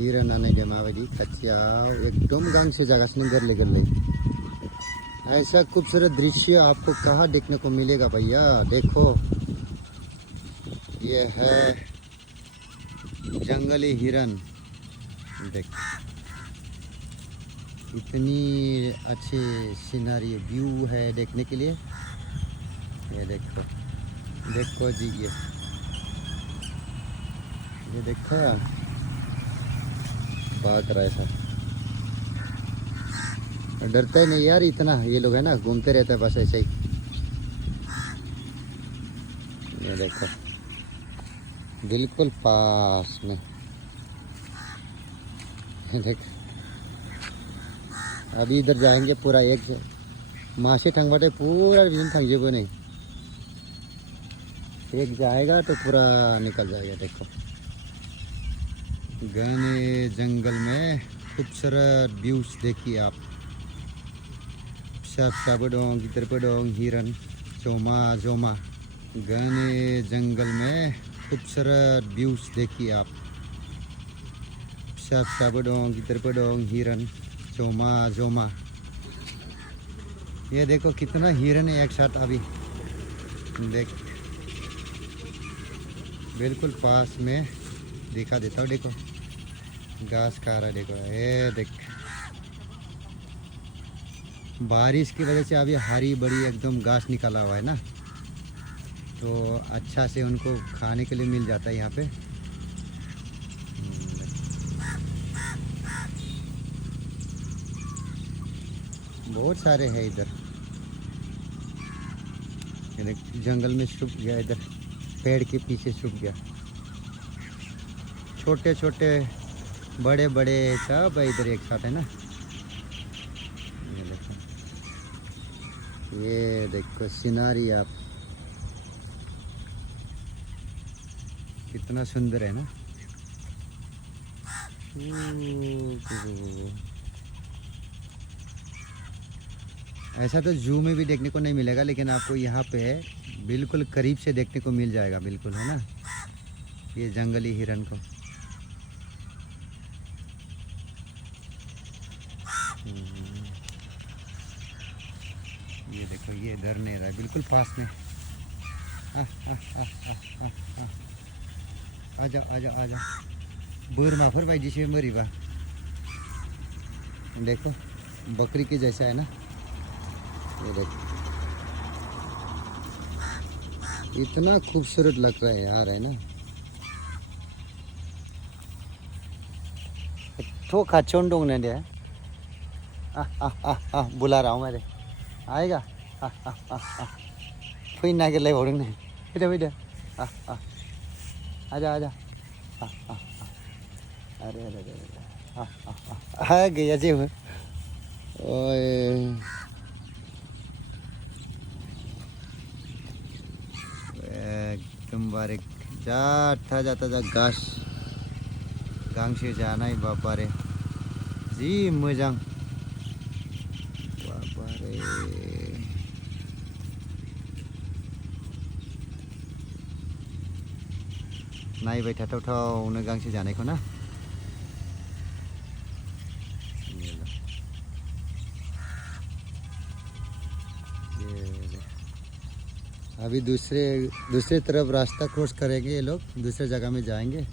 हिरन नायदो माबायदि खाथियाव एकदम गांसो जागासिनो गोरलै गोरलै। ऐसा खूबसूरत दृश्य आपको कहाँ देखने को मिलेगा भैया। देखो ये है जंगली हिरन। देख इतनी अच्छी सीनरी व्यू है देखने के लिए। ये देखो देखो जी ये देखो यार भाग रहा है सब। डरता ही नहीं यार इतना, ये लोग है ना घूमते रहते हैं बस ऐसे ही। ये देखो बिल्कुल पास में। देखो अभी इधर जाएंगे पूरा एक मासे ठंगबाटे पूरा विजन थंगजेबो नहीं, एक जाएगा तो पूरा निकल जाएगा। देखो घने जंगल में खूबसूरत व्यूज देखिए आप। फिसा फिसाबो दं गिदिरबो दं हिरन जमा जमा। घने जंगल में खूबसूरत व्यूज देखिए आप। फिसा फिसाबो दं गिदिरबो दं हिरन जमा जमा। ये देखो कितना हिरन है एक साथ अभी। देख बिल्कुल पास में दिखा देता हूँ। देखो घास खा रहा है। देखो ये देख बारिश की वजह से अभी हरी बड़ी एकदम घास निकला हुआ है ना, तो अच्छा से उनको खाने के लिए मिल जाता है यहाँ पे। बहुत सारे हैं इधर। जंगल में छुप गया, इधर पेड़ के पीछे छुप गया। छोटे छोटे बड़े बड़े सब इधर एक साथ है ना। ये देखो सीनरी आप कितना सुंदर है ना। ऐसा तो जू में भी देखने को नहीं मिलेगा, लेकिन आपको यहाँ पे बिल्कुल करीब से देखने को मिल जाएगा। बिल्कुल है ना ये जंगली हिरन को। ये देखो ये डर नहीं रहा है, बिल्कुल पास में। आ जाओ आ जाओ आ जाओ। बोरमाफोर बायदि से बोरैबा। देखो बकरी के जैसा है ना। ये देखो इतना खूबसूरत लग रहा है यार, है ना। तो खाचों डोंग ने दे। बुला रहा हूँ मैं, आएगा। फिर ना के ले बोलूँ नहीं। इधर इधर आजा आजा। अरे अरे अरे आ गया जी। ओए एकदम बारीक जाता जाता जा घास गांसो जानाय बाबा रे जी मोजां बाबा रे। नायबाय थाथावथावनो गांसो जानायखौ ना। अभी दूसरे तरफ रास्ता क्रॉस करेंगे ये लोग, दूसरे जगह में जाएंगे।